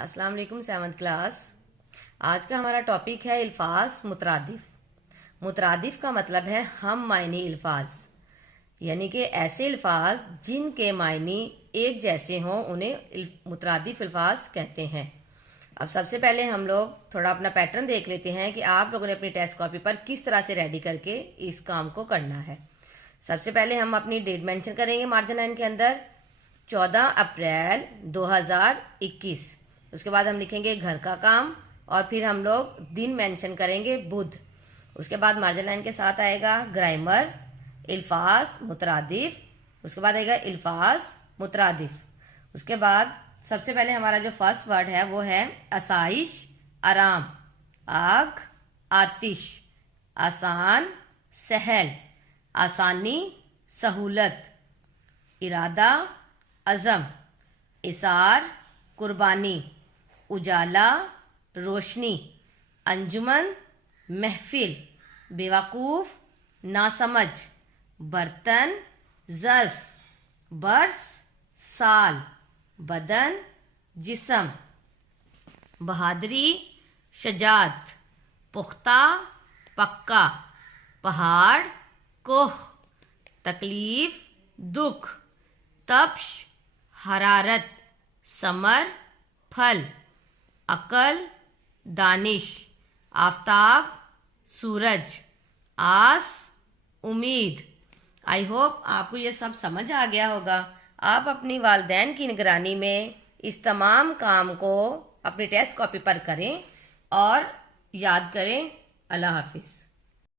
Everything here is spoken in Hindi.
अस्सलाम वालेकुम 7th क्लास। आज का हमारा टॉपिक है अल्फाज मुतरादिफ। मुतरादिफ का मतलब है हम मायनी अल्फाज, यानी कि ऐसे अल्फाज जिनके मायनी एक जैसे हों उन्हें मुतरादिफ अल्फाज कहते हैं। अब सबसे पहले हम लोग थोड़ा अपना पैटर्न देख लेते हैं कि आप लोगों ने अपनी टेस्ट कॉपी पर किस तरह से रेडी करके इस काम को करना है। सबसे पहले हम अपनी डेट मेंशन करेंगे मार्जिन लाइन के अंदर 14 अप्रैल 2021। उसके बाद हम लिखेंगे घर का काम और फिर हम लोग दिन मेंशन करेंगे बुध। उसके बाद मार्जिन लाइन के साथ आएगा ग्रामर, अल्फाज मुतरादिफ, उसके बाद आएगा अल्फाज मुतरादिफ। उसके बाद सबसे पहले हमारा जो फर्स्ट वर्ड है वो है आसाइश, आराम, आग, आतिश, आसान, सहल, आसानी, सहूलत, इरादा, अज़म, इसार, कुर्बानी, उजाला, रोशनी, अंजुमन, महफिल, बेवकूफ़, नासमझ, बर्तन, ज़र्फ, बरस, साल, बदन, जिस्म, बहादुरी, शजात, पुख्ता, पक्का, पहाड़, कोह, तकलीफ, दुख, तप्श, हरारत, समर, फल, अकल, दानिश, आफताब, सूरज, आस, उम्मीद। आई होप आपको ये सब समझ आ गया होगा। आप अपनी वालिदैन की निगरानी में इस तमाम काम को अपनी टेस्ट कॉपी पर करें और याद करें। अल्लाह हाफिज़।